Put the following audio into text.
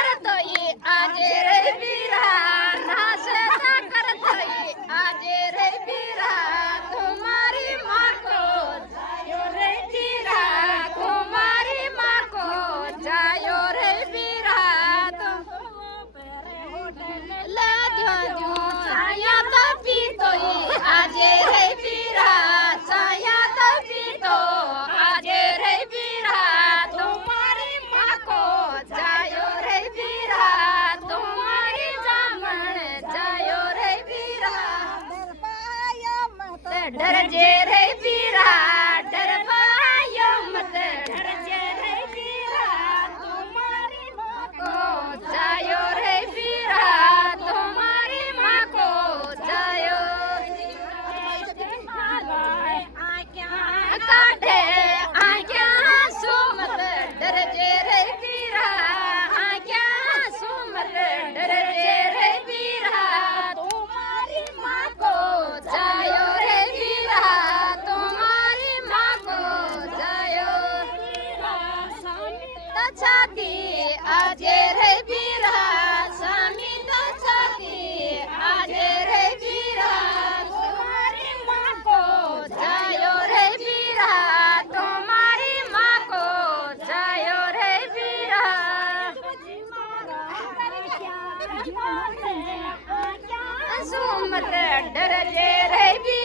करतो ये आजे रे वीरा नाचता करतो ये आजे रे वीरा तुम्हारी माँ को जायो रे वीरा तुम्हारी माँ को जायो रे वीरा ला दियो दियो साया तो पीतो ये आजे रे वीरा साया तो पीतो आजे रे वीरा तुम्हारी माँ को जायो रे वीरा तुम्हारी जामण जायो रे वीरा डर जे रे वीरा डर पायो मत डर जे रे वीरा तुम्हारी माँ को जायो रे वीरा तुम्हारी माँ को जायो काटे आज्ञा सुमत डर जे रे वीरा आज्ञा सुमत डर जे रे वीरा तुम्हारी माँ को जायो रे वीरा तुम्हारी माँ को जायो छाती आजे रे वीरा स्वामी तो छाती आजे रे वीरा तुम्हारी माँ को जायो रे वीरा तुम्हारी माँ को जायो रे वीरा सुमत डर जे रे वीरा